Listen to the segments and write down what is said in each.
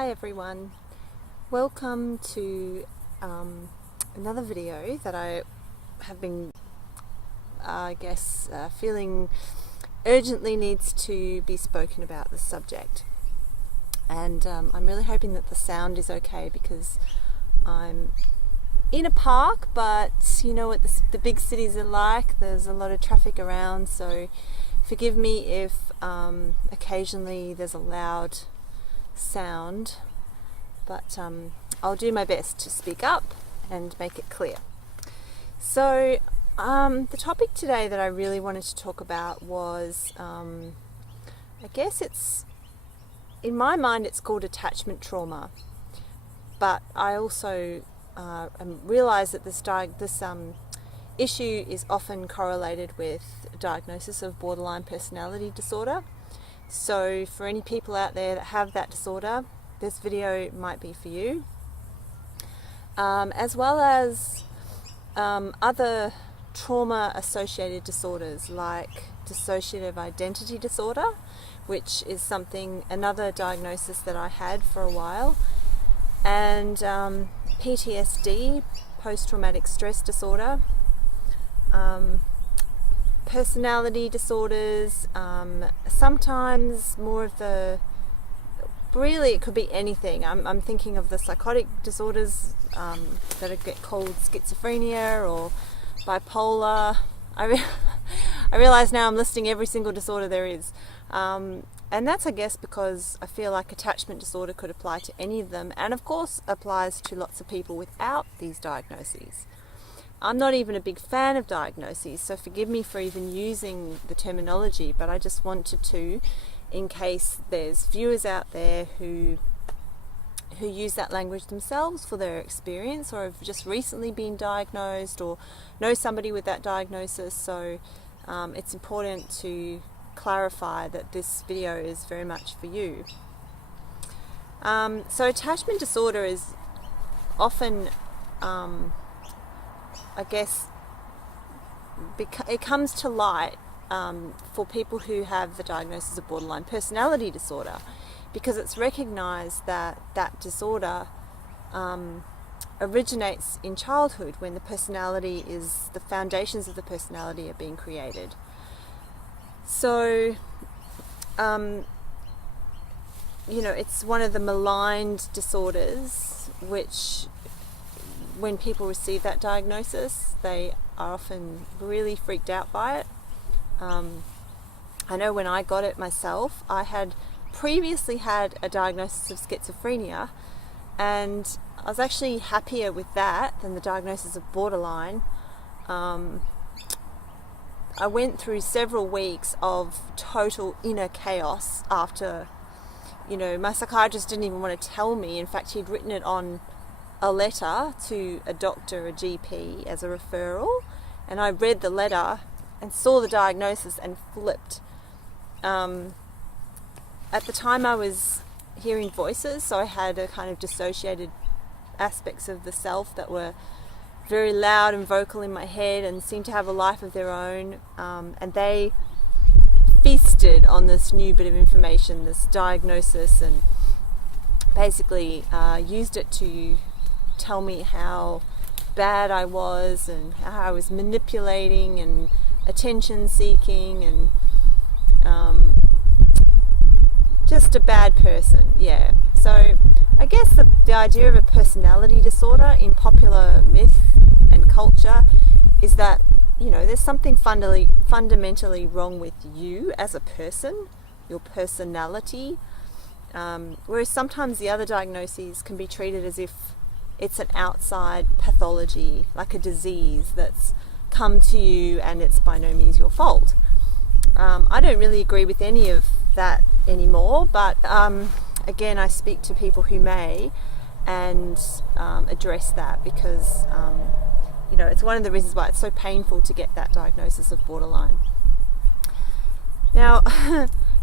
Hi everyone, welcome to another video that I have been feeling urgently needs to be spoken about this subject, and I'm really hoping that the sound is okay because I'm in a park, but you know what the big cities are like, there's a lot of traffic around, so forgive me if occasionally there's a loud sound, but I'll do my best to speak up and make it clear. So the topic today that I really wanted to talk about was, I guess it's, in my mind it's called attachment trauma, but I also realise that this issue is often correlated with a diagnosis of borderline personality disorder. So for any people out there that have that disorder, this video might be for you, as well as other trauma-associated disorders like dissociative identity disorder, which is another diagnosis that I had for a while, and PTSD, post-traumatic stress disorder, personality disorders, sometimes more of really it could be anything. I'm thinking of the psychotic disorders that get called schizophrenia or bipolar. I realise now I'm listing every single disorder there is, and that's, I guess, because I feel like attachment disorder could apply to any of them, and of course applies to lots of people without these diagnoses. I'm not even a big fan of diagnoses, so forgive me for even using the terminology, but I just wanted to, in case there's viewers out there who use that language themselves for their experience, or have just recently been diagnosed or know somebody with that diagnosis. So it's important to clarify that this video is very much for you. So attachment disorder is often I guess it comes to light for people who have the diagnosis of borderline personality disorder, because it's recognised that that disorder originates in childhood, when the foundations of the personality are being created. So it's one of the maligned disorders, which when people receive that diagnosis, they are often really freaked out by it. I know when I got it myself, I had previously had a diagnosis of schizophrenia, and I was actually happier with that than the diagnosis of borderline. I went through several weeks of total inner chaos after, my psychiatrist didn't even want to tell me. In fact, he'd written it on a letter to a doctor, a GP, as a referral, and I read the letter and saw the diagnosis and flipped. At the time I was hearing voices, so I had a kind of dissociated aspects of the self that were very loud and vocal in my head and seemed to have a life of their own, and they feasted on this new bit of information, this diagnosis, and basically used it to tell me how bad I was and how I was manipulating and attention seeking and just a bad person. Yeah. So I guess the idea of a personality disorder in popular myth and culture is that there's something fundamentally wrong with you as a person, your personality, whereas sometimes the other diagnoses can be treated as if it's an outside pathology, like a disease that's come to you and it's by no means your fault. I don't really agree with any of that anymore, but again, I speak to people who may and address that because it's one of the reasons why it's so painful to get that diagnosis of borderline. Now,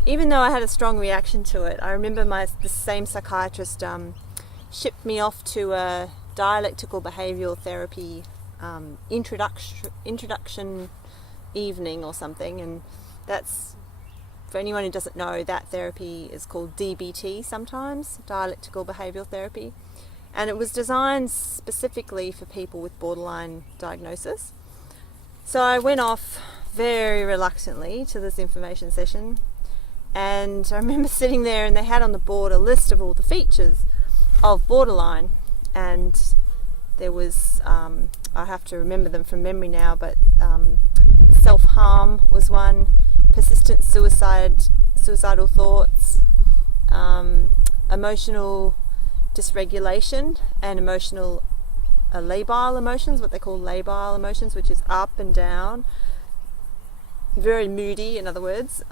even though I had a strong reaction to it, I remember the same psychiatrist shipped me off to a dialectical behavioural therapy introduction evening or something, and that's for anyone who doesn't know, that therapy is called DBT sometimes, dialectical behavioural therapy. And it was designed specifically for people with borderline diagnosis. So I went off very reluctantly to this information session, and I remember sitting there and they had on the board a list of all the features of borderline, and there was, I have to remember them from memory now, but self-harm was one, persistent suicidal thoughts, emotional dysregulation, and emotional labile emotions, what they call labile emotions, which is up and down, very moody, in other words,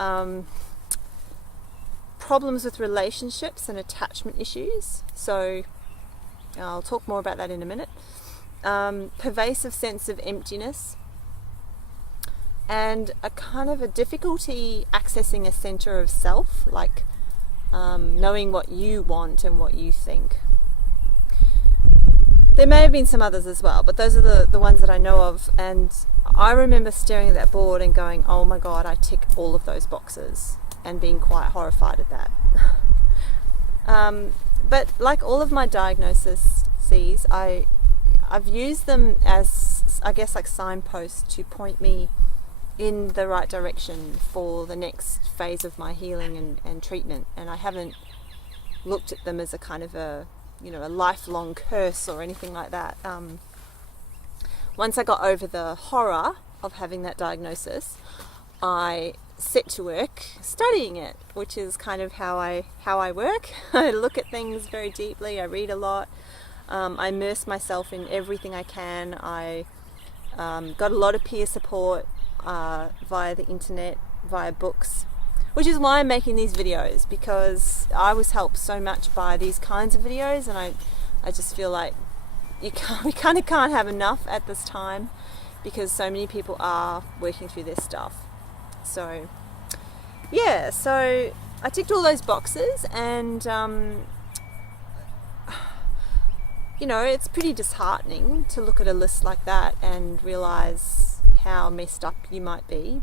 problems with relationships and attachment issues, so I'll talk more about that in a minute, pervasive sense of emptiness, and a kind of a difficulty accessing a centre of self, like knowing what you want and what you think. There may have been some others as well, but those are the ones that I know of. And I remember staring at that board and going, oh my God, I tick all of those boxes, and being quite horrified at that. But like all of my diagnoses, I've used them as, I guess, like signposts to point me in the right direction for the next phase of my healing and treatment. And I haven't looked at them as a kind of a lifelong curse or anything like that. Once I got over the horror of having that diagnosis, I set to work studying it, which is kind of how I work. I look at things very deeply. I read a lot. I immerse myself in everything I can. I got a lot of peer support via the internet, via books, which is why I'm making these videos, because I was helped so much by these kinds of videos, and I just feel like we kind of can't have enough at this time, because so many people are working through this stuff. So yeah, so I ticked all those boxes, and it's pretty disheartening to look at a list like that and realize how messed up you might be,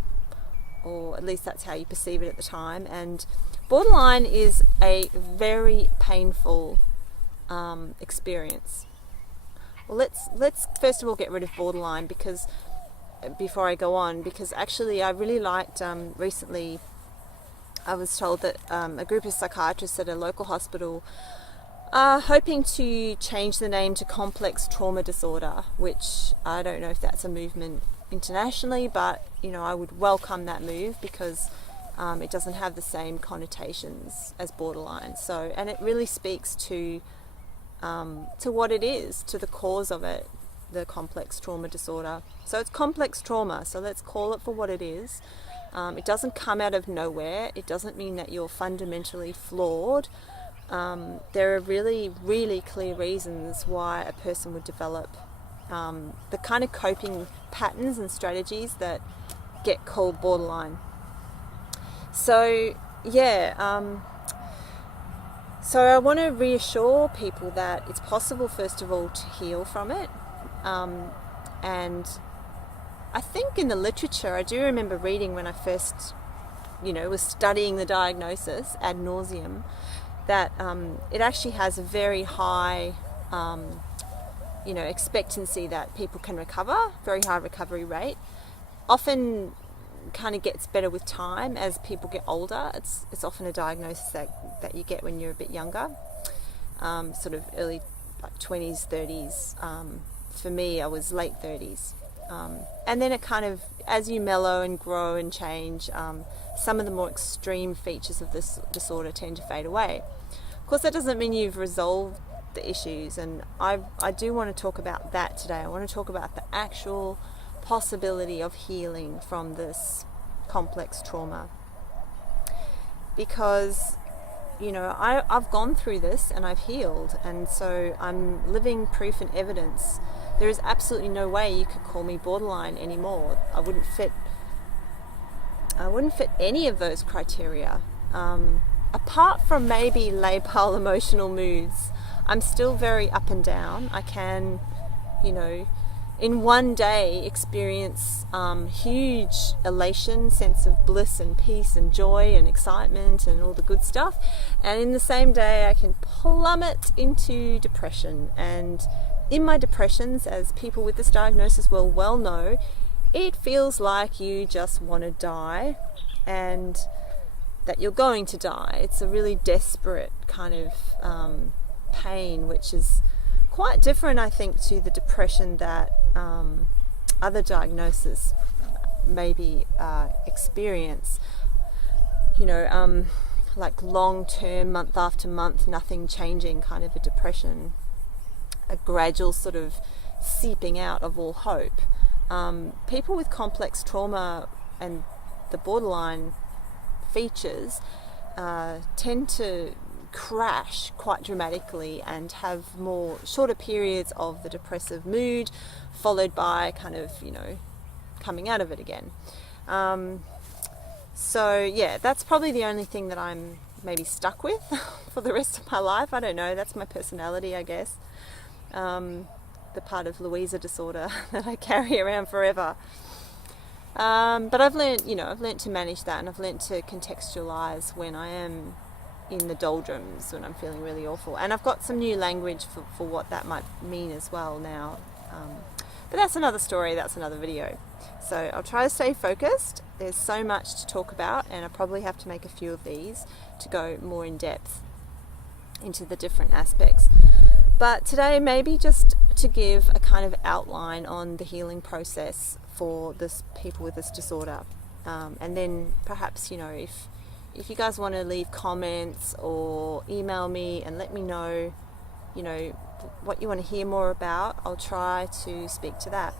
or at least that's how you perceive it at the time. And borderline is a very painful experience. Well, let's first of all get rid of borderline, because before I go on, because actually I really liked, recently I was told that a group of psychiatrists at a local hospital are hoping to change the name to complex trauma disorder, which I don't know if that's a movement internationally, but I would welcome that move, because it doesn't have the same connotations as borderline. So, and it really speaks to what it is, to the cause of it, the complex trauma disorder. So it's complex trauma, so let's call it for what it is. It doesn't come out of nowhere. It doesn't mean that you're fundamentally flawed. There are really, really clear reasons why a person would develop the kind of coping patterns and strategies that get called borderline. So yeah, so I want to reassure people that it's possible, first of all, to heal from it. And I think in the literature, I do remember reading when I first, was studying the diagnosis ad nauseum, that it actually has a very high expectancy that people can recover, very high recovery rate. Often kind of gets better with time as people get older. It's often a diagnosis that you get when you're a bit younger, sort of early, like 20s, 30s. For me, I was late 30s. And then it kind of, as you mellow and grow and change, some of the more extreme features of this disorder tend to fade away. Of course, that doesn't mean you've resolved the issues, and I do want to talk about that today. I want to talk about the actual possibility of healing from this complex trauma, because I've gone through this and I've healed, and so I'm living proof and evidence. There is absolutely no way you could call me borderline anymore. I wouldn't fit any of those criteria. Apart from maybe labile emotional moods, I'm still very up and down. I can, in one day experience huge elation, sense of bliss and peace and joy and excitement and all the good stuff, and in the same day I can plummet into depression. And in my depressions, as people with this diagnosis will well know, it feels like you just want to die and that you're going to die. It's a really desperate kind of pain, which is quite different, I think, to the depression that other diagnoses maybe experience. Like long-term, month after month, nothing changing kind of a depression, a gradual sort of seeping out of all hope. People with complex trauma and the borderline features tend to crash quite dramatically and have more shorter periods of the depressive mood, followed by kind of, coming out of it again. So yeah, that's probably the only thing that I'm maybe stuck with for the rest of my life. I don't know, that's my personality, I guess. The part of Louisa disorder that I carry around forever. But I've learned to manage that, and I've learned to contextualize when I am in the doldrums, when I'm feeling really awful. And I've got some new language for what that might mean as well now. But that's another story, that's another video. So I'll try to stay focused. There's so much to talk about, and I probably have to make a few of these to go more in depth into the different aspects. But today, maybe just to give a kind of outline on the healing process for this people with this disorder. And then perhaps, if you guys want to leave comments or email me and let me know, what you want to hear more about, I'll try to speak to that.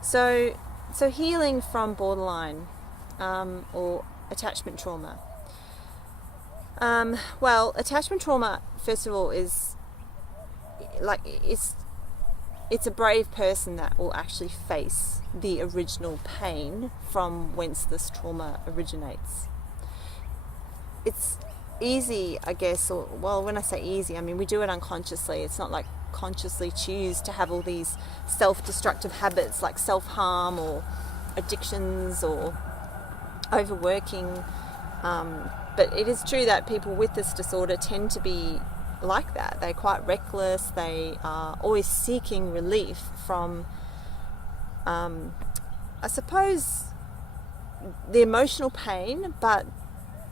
So healing from borderline or attachment trauma. Well, attachment trauma, first of all, is like it's a brave person that will actually face the original pain from whence this trauma originates. It's easy, I guess, or well, when I say easy, I mean we do it unconsciously. It's not like consciously choose to have all these self-destructive habits like self-harm or addictions or overworking. But it is true that people with this disorder tend to be like that. They're quite reckless. They are always seeking relief from, I suppose, the emotional pain. But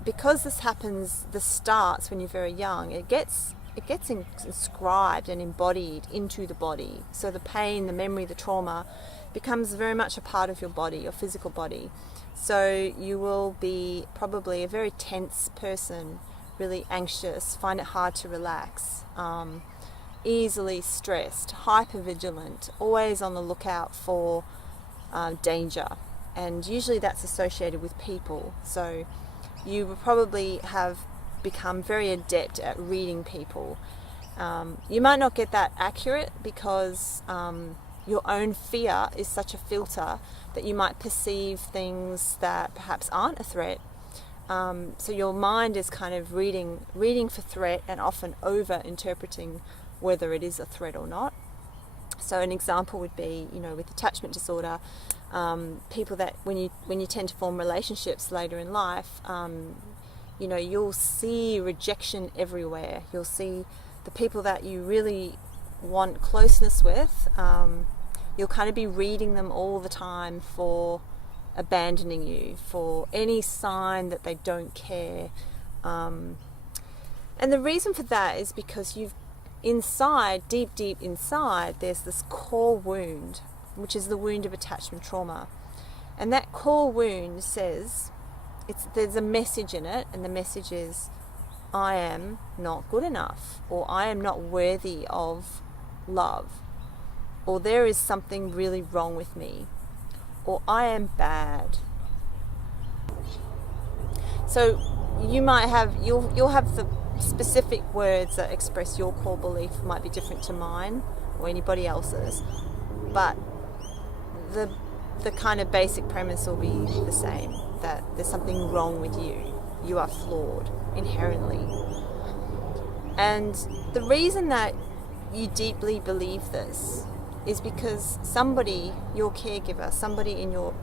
because this starts when you're very young, it gets inscribed and embodied into the body. So the pain, the memory, the trauma becomes very much a part of your body, your physical body. So you will be probably a very tense person, really anxious, find it hard to relax, easily stressed, hypervigilant, always on the lookout for danger. And usually that's associated with people. So you will probably have become very adept at reading people. You might not get that accurate because your own fear is such a filter that you might perceive things that perhaps aren't a threat. So your mind is kind of reading for threat and often over-interpreting whether it is a threat or not. So an example would be, with attachment disorder, people that when you tend to form relationships later in life, you'll see rejection everywhere. You'll see the people that you really want closeness with, you'll kind of be reading them all the time for abandoning you, for any sign that they don't care. And the reason for that is because you've deep inside, there's this core wound, which is the wound of attachment trauma. And that core wound says, there's a message in it, and the message is, I am not good enough, or I am not worthy of love, or there is something really wrong with me, or I am bad. So you'll have the specific words that express your core belief might be different to mine or anybody else's, but the kind of basic premise will be the same, that there's something wrong with you. You are flawed inherently. And the reason that you deeply believe this is because somebody, your caregiver, somebody in your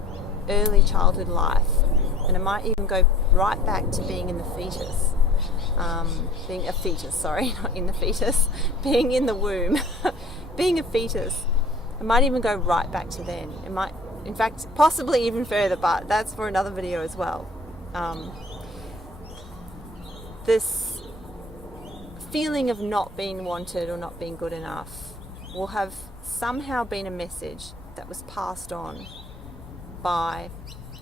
early childhood life, and it might even go right back to being in the fetus, being a fetus, sorry, not in the fetus, being in the womb, being a fetus. It might even go right back to then. It might, in fact, possibly even further, but that's for another video as well. This feeling of not being wanted or not being good enough will have somehow been a message that was passed on by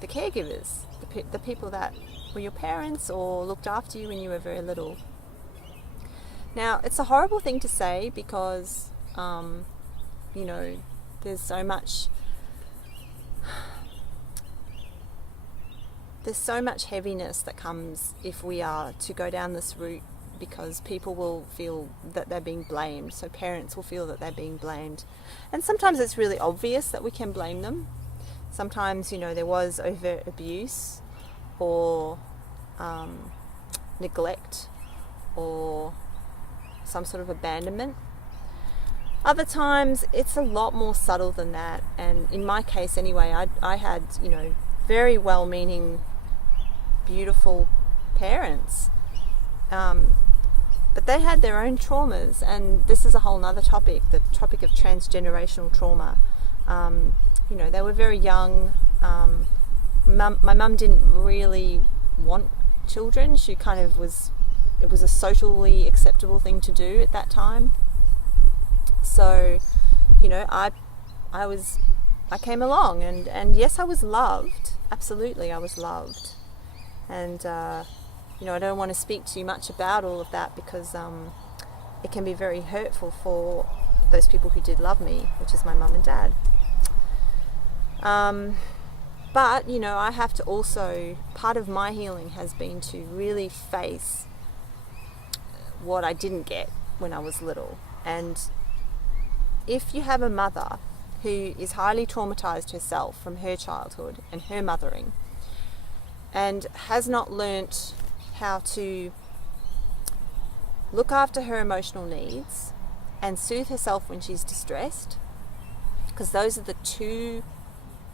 the caregivers, the people that were your parents or looked after you when you were very little. Now, it's a horrible thing to say because, you know, there's so much heaviness that comes if we are to go down this route, because people will feel that they're being blamed. So parents will feel that they're being blamed. And sometimes it's really obvious that we can blame them. Sometimes, you know, there was overt abuse or neglect or some sort of abandonment. Other times it's a lot more subtle than that. And in my case anyway, I had, you know, very well-meaning, beautiful parents. But they had their own traumas, and this is a whole nother topic, the topic of transgenerational trauma. You know, they were very young. My mum didn't really want children. She kind of it was a socially acceptable thing to do at that time. So, you know, I came along, and yes, I was loved. Absolutely, I was loved. And, you know, I don't want to speak too much about all of that because it can be very hurtful for those people who did love me, which is my mum and dad. But, you know, I have to also, part of my healing has been to really face what I didn't get when I was little. And if you have a mother who is highly traumatized herself from her childhood and her mothering, and has not learnt how to look after her emotional needs and soothe herself when she's distressed, because those are the two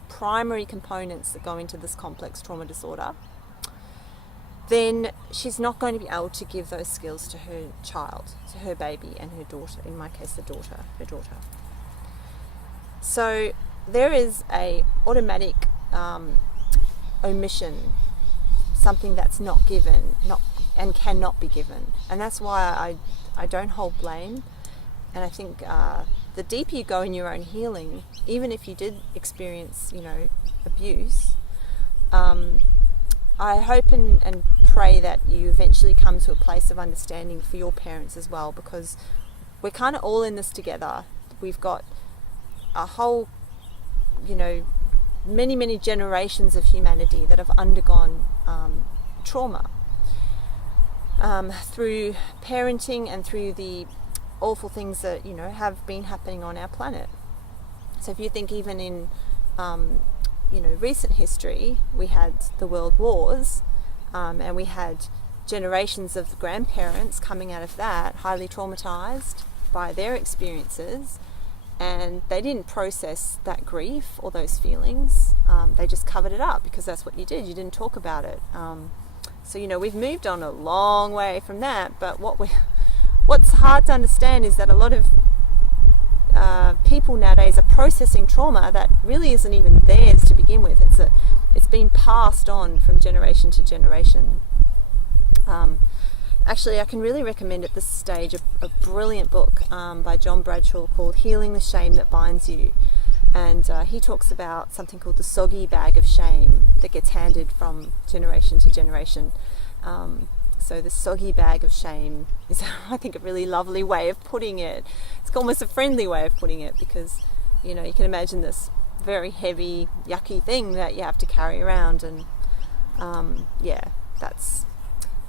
primary components that go into this complex trauma disorder, then she's not going to be able to give those skills to her child, to her baby and her daughter, in my case her daughter. So there is a automatic omission, something that's not given, and cannot be given. And that's why I don't hold blame. And I think the deeper you go in your own healing, even if you did experience, you know, abuse, I hope and pray that you eventually come to a place of understanding for your parents as well, because we're kind of all in this together. We've got a whole, you know, many generations of humanity that have undergone trauma through parenting and through the awful things that, you know, have been happening on our planet. So if you think even in you know, recent history, we had the world wars, and we had generations of grandparents coming out of that highly traumatized by their experiences, and they didn't process that grief or those feelings. They just covered it up because that's what you did. You didn't talk about it. So, you know, we've moved on a long way from that, but what's hard to understand is that a lot of people nowadays are processing trauma that really isn't even theirs to begin with. It's been passed on from generation to generation. Actually, I can really recommend at this stage a brilliant book by John Bradshaw called Healing the Shame That Binds You. And he talks about something called the soggy bag of shame that gets handed from generation to generation. So the soggy bag of shame is, I think, a really lovely way of putting it. It's almost a friendly way of putting it, because, you know, you can imagine this very heavy, yucky thing that you have to carry around. And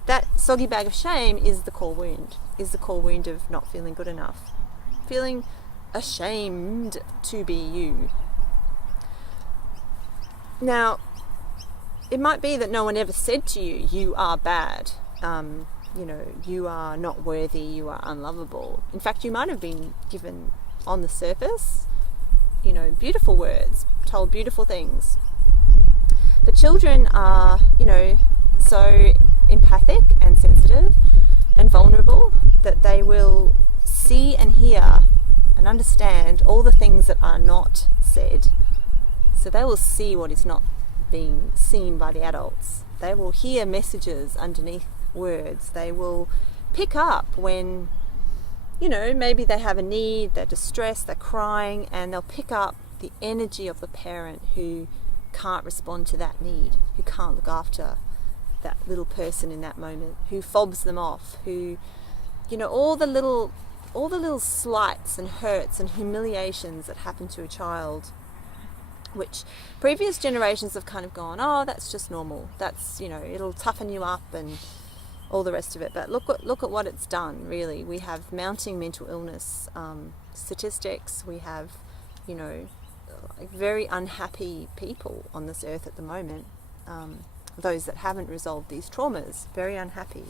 that soggy bag of shame is the core wound of not feeling good enough, feeling ashamed to be you. Now, it might be that no one ever said to you, you are bad, you know, you are not worthy, you are unlovable. In fact, you might have been given, on the surface, beautiful words, told beautiful things. But children are, so empathic and sensitive and vulnerable that they will see and hear and understand all the things that are not said. So they will see what is not being seen by the adults. They will hear messages underneath words. They will pick up when, maybe they have a need, they're distressed, they're crying, and they'll pick up the energy of the parent who can't respond to that need, who can't look after that little person in that moment, who fobs them off, who, all the little slights and hurts and humiliations that happen to a child, which previous generations have kind of gone, oh, that's just normal. That's, it'll toughen you up and all the rest of it. But look at what it's done, really. We have mounting mental illness statistics. We have, very unhappy people on this earth at the moment. Those that haven't resolved these traumas, very unhappy.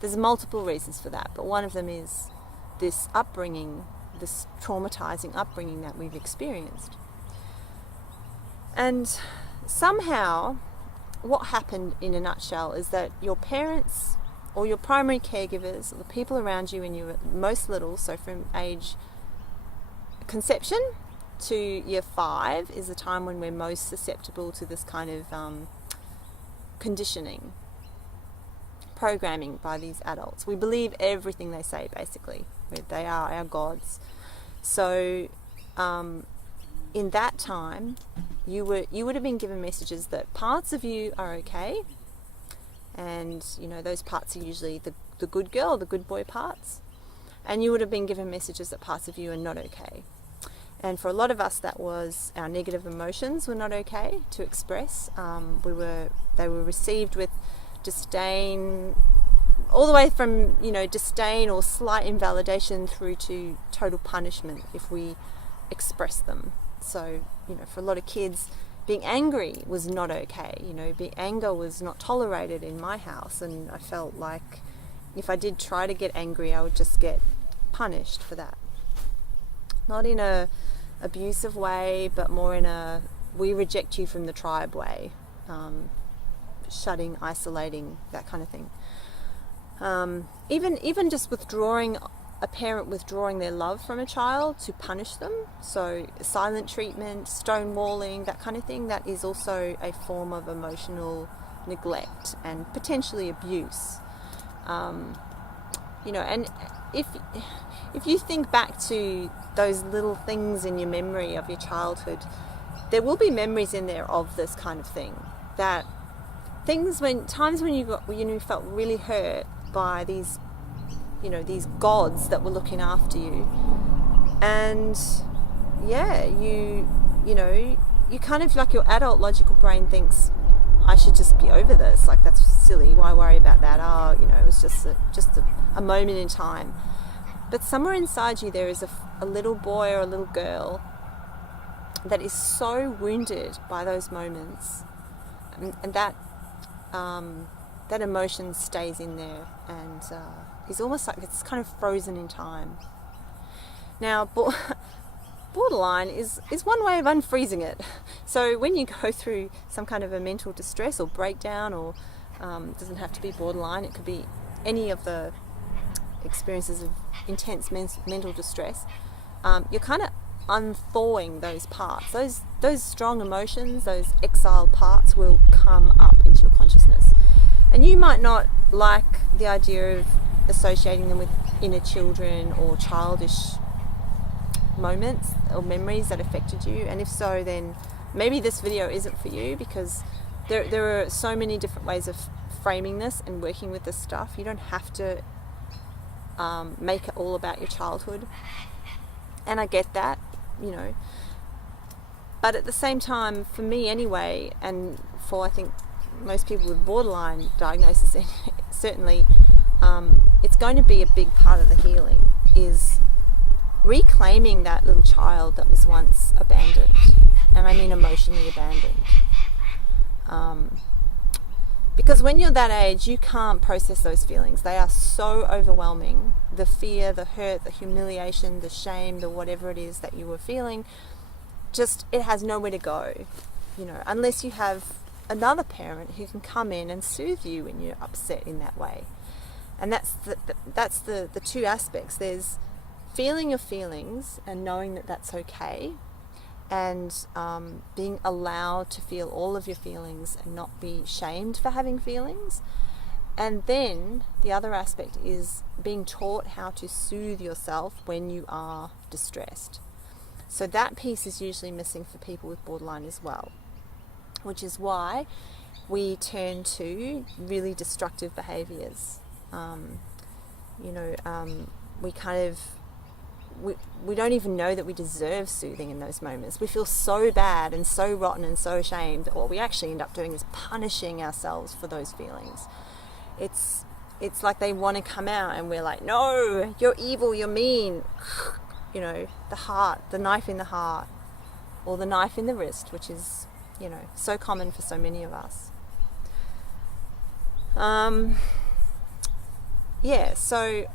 There's multiple reasons for that, but one of them is this upbringing, this traumatizing upbringing that we've experienced. And somehow what happened in a nutshell is that your parents or your primary caregivers, or the people around you when you were most little, so from age conception to year 5 is the time when we're most susceptible to this kind of conditioning, programming by these adults. We believe everything they say, basically. They are our gods. So in that time, you would have been given messages that parts of you are okay, and those parts are usually the good girl, the good boy parts, and you would have been given messages that parts of you are not okay. And for a lot of us, that was our negative emotions were not okay to express. They were received with disdain, all the way from disdain or slight invalidation through to total punishment if we express them. So for a lot of kids, being angry was not okay. Anger was not tolerated in my house, and I felt like if I did try to get angry, I would just get punished for that. Not in a abusive way, but more in a we reject you from the tribe way, shutting, isolating, that kind of thing. Even just a parent withdrawing their love from a child to punish them, so silent treatment, stonewalling, that kind of thing, that is also a form of emotional neglect and potentially abuse. And if you think back to those little things in your memory of your childhood, there will be memories in there of this kind of thing. That times when you felt really hurt by these gods that were looking after you, and you kind of, like, your adult logical brain thinks, I should just be over this, like, that's silly, why worry about that, it was just a moment in time. But somewhere inside you there is a little boy or a little girl that is so wounded by those moments, and that emotion stays in there, and is almost like it's kind of frozen in time. Now, borderline is one way of unfreezing it. So when you go through some kind of a mental distress or breakdown, or it doesn't have to be borderline, it could be any of the experiences of intense mental distress, you're kind of unthawing those parts. Those strong emotions, those exiled parts will come up into your consciousness. And you might not like the idea of associating them with inner children or childish moments or memories that affected you. And if so, then maybe this video isn't for you, because there are so many different ways of framing this and working with this stuff. You don't have to make it all about your childhood. And I get that, but at the same time, for me anyway, and for I think most people with borderline diagnosis certainly, it's going to be a big part of the healing, is reclaiming that little child that was once abandoned, and I mean emotionally abandoned. Because when you're that age, you can't process those feelings. They are so overwhelming. The fear, the hurt, the humiliation, the shame, the whatever it is that you were feeling, it has nowhere to go, unless you have another parent who can come in and soothe you when you're upset in that way. And that's the two aspects. There's feeling your feelings and knowing that that's okay, and being allowed to feel all of your feelings and not be shamed for having feelings. And then the other aspect is being taught how to soothe yourself when you are distressed. So that piece is usually missing for people with borderline as well, which is why we turn to really destructive behaviours. We don't even know that we deserve soothing in those moments. We feel so bad and so rotten and so ashamed that what we actually end up doing is punishing ourselves for those feelings. It's like they want to come out and we're like, no, you're evil, you're mean. The heart, the knife in the heart, or the knife in the wrist, which is, so common for so many of us. So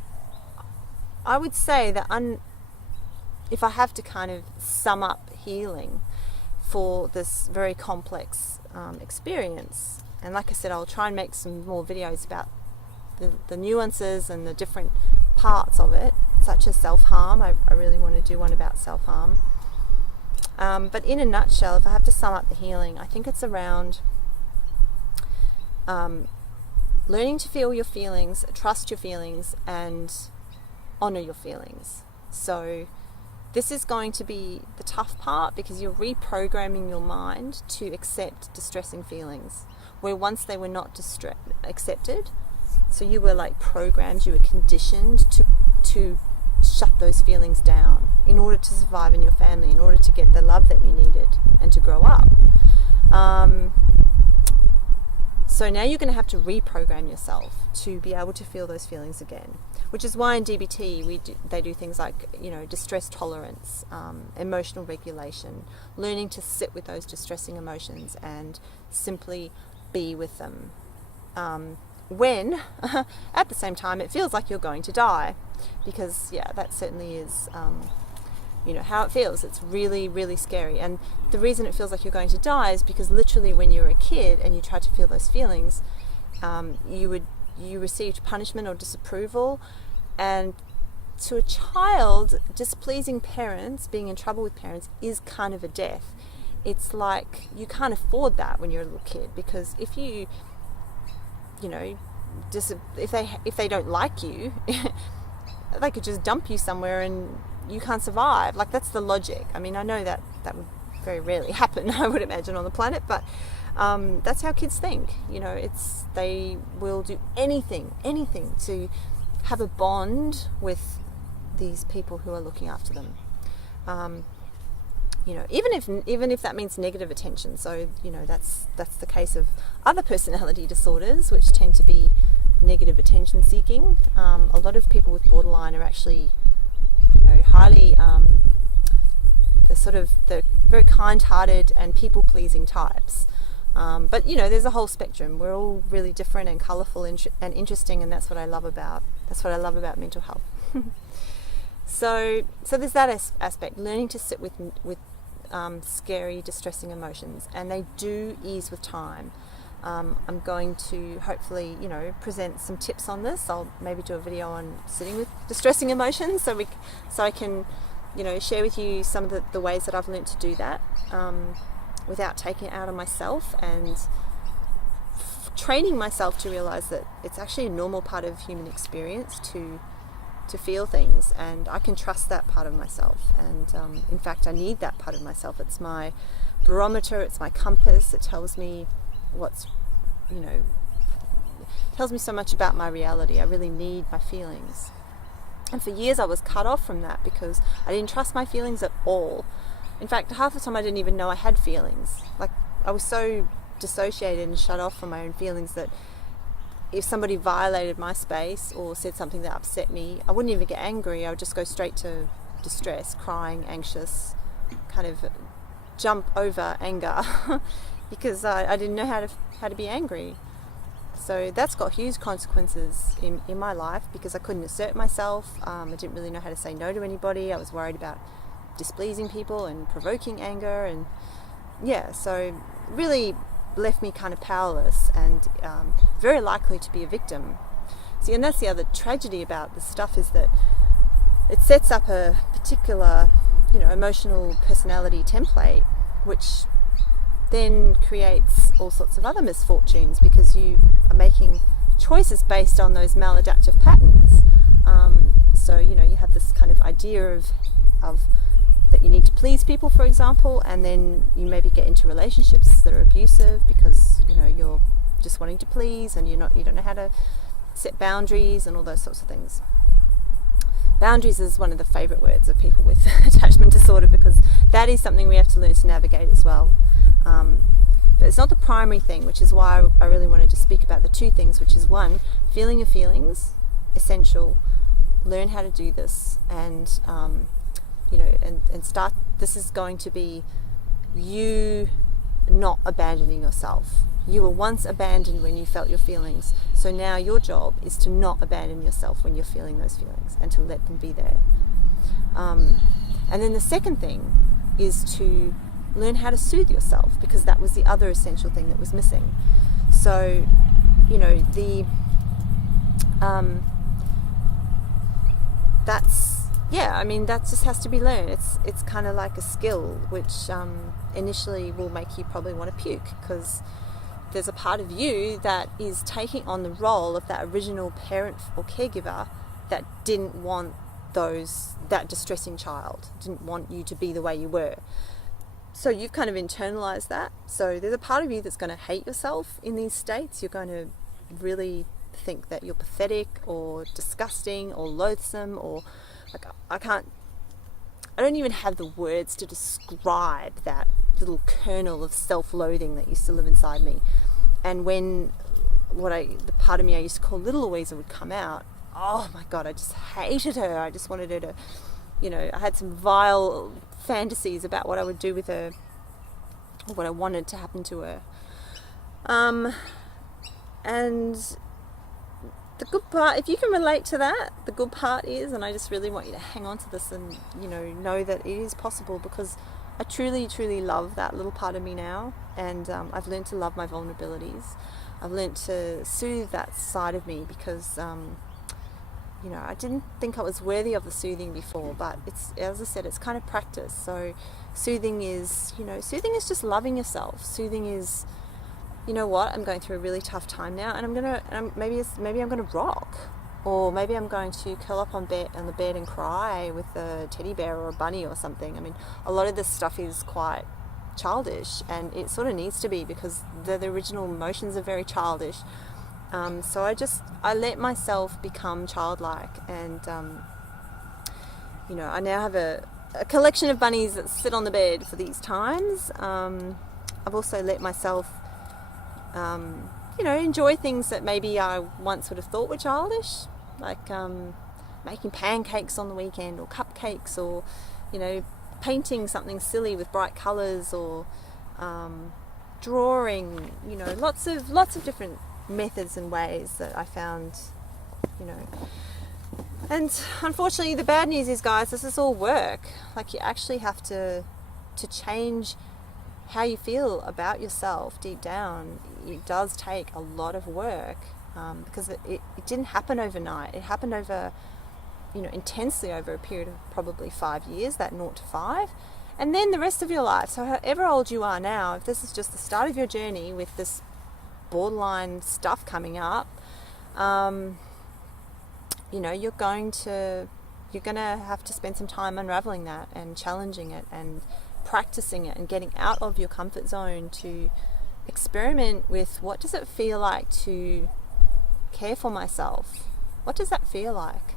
I would say that if I have to kind of sum up healing for this very complex experience, and like I said, I'll try and make some more videos about the nuances and the different parts of it, such as self-harm. I really want to do one about self-harm. But in a nutshell, if I have to sum up the healing, I think it's around learning to feel your feelings, trust your feelings, and honour your feelings. So this is going to be the tough part, because you're reprogramming your mind to accept distressing feelings, where once they were not accepted. So you were like programmed, you were conditioned to shut those feelings down in order to survive in your family, in order to get the love that you needed and to grow up. So now you're going to have to reprogram yourself to be able to feel those feelings again, which is why in DBT they do things like, distress tolerance, emotional regulation, learning to sit with those distressing emotions and simply be with them. When at the same time it feels like you're going to die, because that certainly is how it feels. It's really, really scary. And the reason it feels like you're going to die is because literally when you were a kid and you tried to feel those feelings, you received punishment or disapproval. And to a child, displeasing parents, being in trouble with parents, is kind of a death. It's like you can't afford that when you're a little kid, because if you if they don't like you, they could just dump you somewhere and you can't survive. Like, that's the logic. I mean, I know that would very rarely happen, I would imagine, on the planet, but that's how kids think. They will do anything to have a bond with these people who are looking after them. Even if that means negative attention. So that's the case of other personality disorders, which tend to be negative attention seeking. A lot of people with borderline are actually highly the very kind-hearted and people-pleasing types. But there's a whole spectrum. We're all really different and colourful and interesting, and that's what I love about mental health. So there's that aspect, learning to sit with scary, distressing emotions, and they do ease with time. I'm going to hopefully, present some tips on this. I'll maybe do a video on sitting with distressing emotions, so I can, share with you some of the ways that I've learned to do that without taking it out on myself, and training myself to realise that it's actually a normal part of human experience to feel things, and I can trust that part of myself. And in fact, I need that part of myself. It's my barometer, it's my compass. It tells me tells me so much about my reality. I really need my feelings. And for years I was cut off from that because I didn't trust my feelings at all. In fact, half the time I didn't even know I had feelings. Like, I was so dissociated and shut off from my own feelings that if somebody violated my space or said something that upset me, I wouldn't even get angry. I would just go straight to distress, crying, anxious, kind of jump over anger because I didn't know how to be angry. So that's got huge consequences in my life because I couldn't assert myself. I didn't really know how to say no to anybody. I was worried about displeasing people and provoking anger, and so really left me kind of powerless and very likely to be a victim. See, and that's the other tragedy about this stuff, is that it sets up a particular, emotional personality template, which then creates all sorts of other misfortunes, because you are making choices based on those maladaptive patterns. So you have this kind of idea of that you need to please people, for example, and then you maybe get into relationships that are abusive because you're just wanting to please, and you don't know how to set boundaries and all those sorts of things. Boundaries is one of the favourite words of people with attachment disorder, because that is something we have to learn to navigate as well. But it's not the primary thing, which is why I really wanted to speak about the two things, which is one, feeling your feelings, essential. Learn how to do this, and and start. This is going to be you not abandoning yourself. You were once abandoned when you felt your feelings, so now your job is to not abandon yourself when you're feeling those feelings, and to let them be there. And then the second thing is to learn how to soothe yourself, because that was the other essential thing that was missing. So that just has to be learned. It's kind of like a skill, which initially will make you probably want to puke, because there's a part of you that is taking on the role of that original parent or caregiver that didn't want that distressing child, didn't want you to be the way you were. So you've kind of internalized that. So there's a part of you that's going to hate yourself in these states. You're going to really think that you're pathetic or disgusting or loathsome, or I don't even have the words to describe that little kernel of self-loathing that used to live inside me. And when the part of me I used to call Little Louisa would come out, oh my God, I just hated her. I just wanted her to, I had some vile fantasies about what I would do with her, or what I wanted to happen to her. And the good part, if you can relate to that, the good part is, and I just really want you to hang on to this and, know that it is possible, because I truly, truly love that little part of me now. And I've learned to love my vulnerabilities. I've learned to soothe that side of me, because, I didn't think I was worthy of the soothing before, but it's, as I said, it's kind of practice. So soothing is just loving yourself. Soothing is, I'm going through a really tough time now, and maybe I'm gonna rock, or maybe I'm going to curl up on the bed and cry with a teddy bear or a bunny or something. I mean, a lot of this stuff is quite childish, and it sort of needs to be, because the original emotions are very childish. So I let myself become childlike, and I now have a collection of bunnies that sit on the bed for these times. I've also let myself enjoy things that maybe I once would have thought were childish, like making pancakes on the weekend, or cupcakes, or painting something silly with bright colours, or drawing. Lots of different methods and ways that I found. And unfortunately, the bad news is, guys, this is all work. Like, you actually have to change how you feel about yourself deep down. It does take a lot of work, because it didn't happen overnight. It happened over, intensely over a period of probably 5 years, that 0 to 5, and then the rest of your life. So however old you are now, if this is just the start of your journey with this borderline stuff coming up, you're going to have to spend some time unraveling that and challenging it and practicing it and getting out of your comfort zone to experiment with, what does it feel like to care for myself? What does that feel like?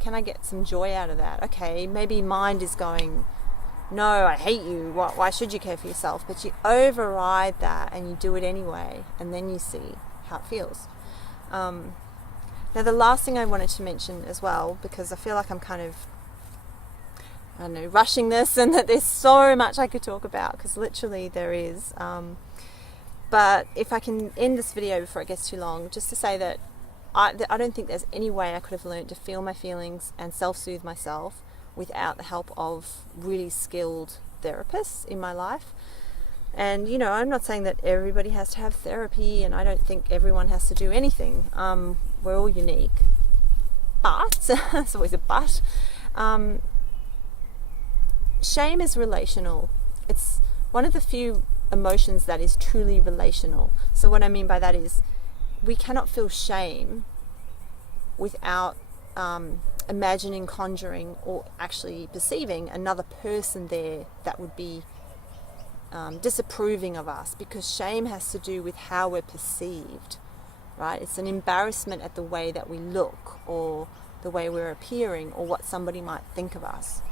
Can I get some joy out of that? Okay, maybe mind is going, no, I hate you, why should you care for yourself? But you override that and you do it anyway, and then you see how it feels. Now, the last thing I wanted to mention as well, because I feel like I'm kind of, rushing this, and that there's so much I could talk about, because literally there is. But if I can end this video before it gets too long, just to say that I don't think there's any way I could have learned to feel my feelings and self-soothe myself without the help of really skilled therapists in my life. And, you know, I'm not saying that everybody has to have therapy, and I don't think everyone has to do anything. We're all unique. But, it's always a but, shame is relational. It's one of the few emotions that is truly relational. So what I mean by that is we cannot feel shame without imagining, conjuring, or actually perceiving another person there that would be disapproving of us, because shame has to do with how we're perceived, right? It's an embarrassment at the way that we look, or the way we're appearing, or what somebody might think of us.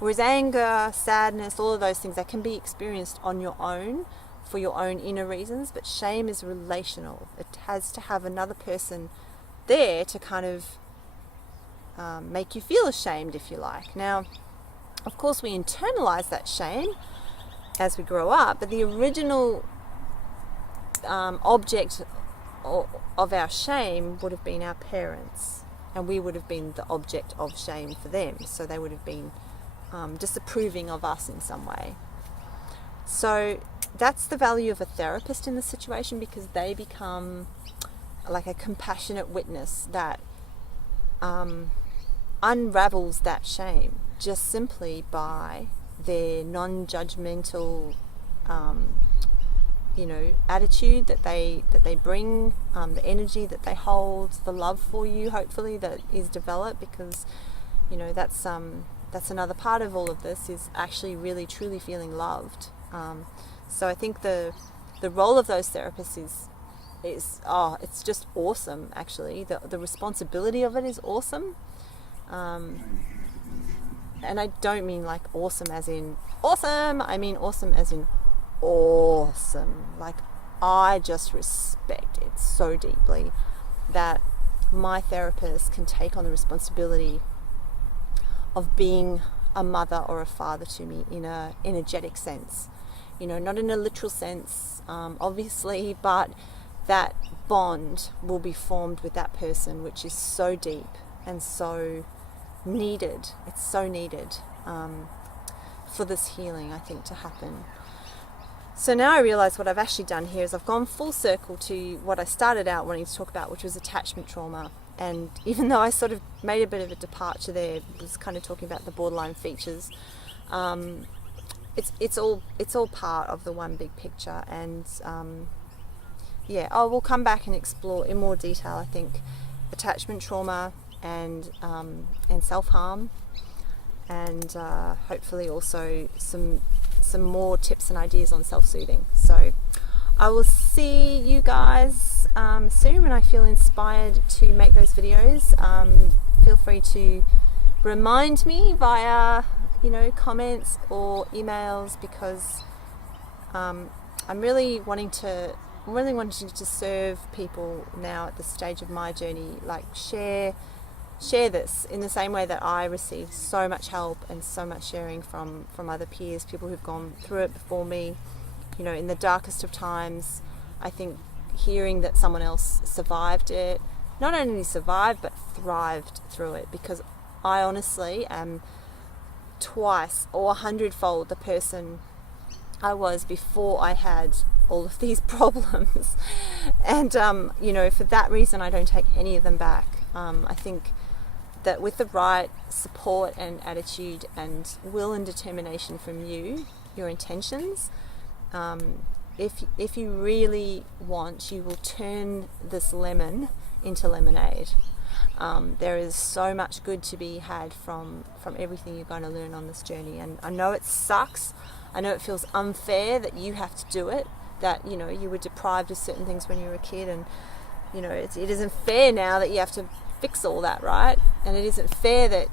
Whereas anger, sadness, all of those things, that can be experienced on your own for your own inner reasons, but shame is relational. It has to have another person there to kind of make you feel ashamed, if you like. Now, of course, we internalize that shame as we grow up, but the original object of our shame would have been our parents, and we would have been the object of shame for them. So they would have been disapproving of us in some way. So that's the value of a therapist in the situation, because they become like a compassionate witness that unravels that shame just simply by their non-judgmental attitude that they bring, the energy that they hold, the love for you, hopefully, that is developed, because that's another part of all of this, is actually really truly feeling loved. So I think the role of those therapists is it's just awesome. Actually, the responsibility of it is awesome. And I don't mean like awesome as in awesome, I mean awesome as in awesome. Like, I just respect it so deeply that my therapist can take on the responsibility of being a mother or a father to me in a energetic sense. You know, not in a literal sense, obviously, but that bond will be formed with that person, which is so deep and so needed. It's so needed for this healing, I think, to happen. So now I realise what I've actually done here is I've gone full circle to what I started out wanting to talk about, which was attachment trauma. And even though I sort of made a bit of a departure there, was kind of talking about the borderline features, it's all part of the one big picture. And we'll come back and explore in more detail, I think, attachment trauma and self-harm, and hopefully also some more tips and ideas on self-soothing. So I will see you guys soon when I feel inspired to make those videos. Feel free to remind me via comments or emails, because I'm really wanting to serve people now at this stage of my journey. Like, share this in the same way that I receive so much help and so much sharing from other peers, people who've gone through it before me. In the darkest of times, I think hearing that someone else survived it, not only survived but thrived through it, because I honestly am twice or 100-fold the person I was before I had all of these problems. And for that reason, I don't take any of them back. I think that with the right support and attitude and will and determination from you, your intentions, if you really want, you will turn this lemon into lemonade. There is so much good to be had from everything you're going to learn on this journey. And I know it sucks. I know it feels unfair that you have to do it, that you were deprived of certain things when you were a kid, and it isn't fair now that you have to fix all that, right? And it isn't fair that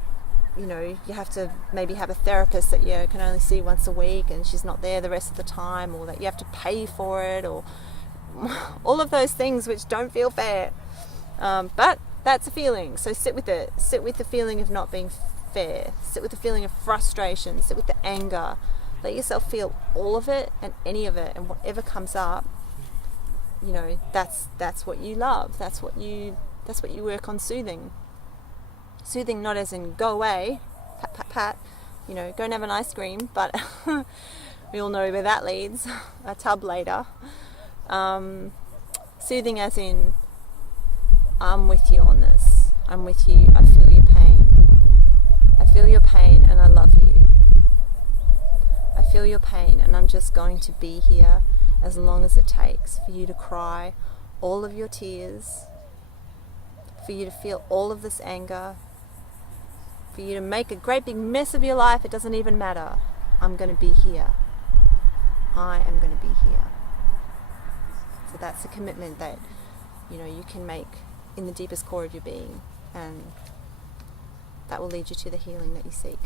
you have to maybe have a therapist that you can only see once a week and she's not there the rest of the time, or that you have to pay for it, or all of those things which don't feel fair. But that's a feeling, so sit with it. Sit with the feeling of not being fair. Sit with the feeling of frustration. Sit with the anger. Let yourself feel all of it and any of it, and whatever comes up, that's what you love. That's what you work on soothing. Soothing, not as in go away, pat, pat, pat, you know, go and have an ice cream, but we all know where that leads, a tub later. Soothing as in, I'm with you on this, I'm with you, I feel your pain. I feel your pain and I love you. I feel your pain and I'm just going to be here as long as it takes for you to cry all of your tears, for you to feel all of this anger, for you to make a great big mess of your life. It doesn't even matter. I'm going to be here. I am going to be here. So that's a commitment that, you know, you can make in the deepest core of your being, and that will lead you to the healing that you seek.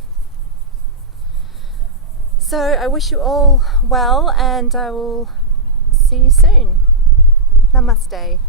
So I wish you all well, and I will see you soon. Namaste.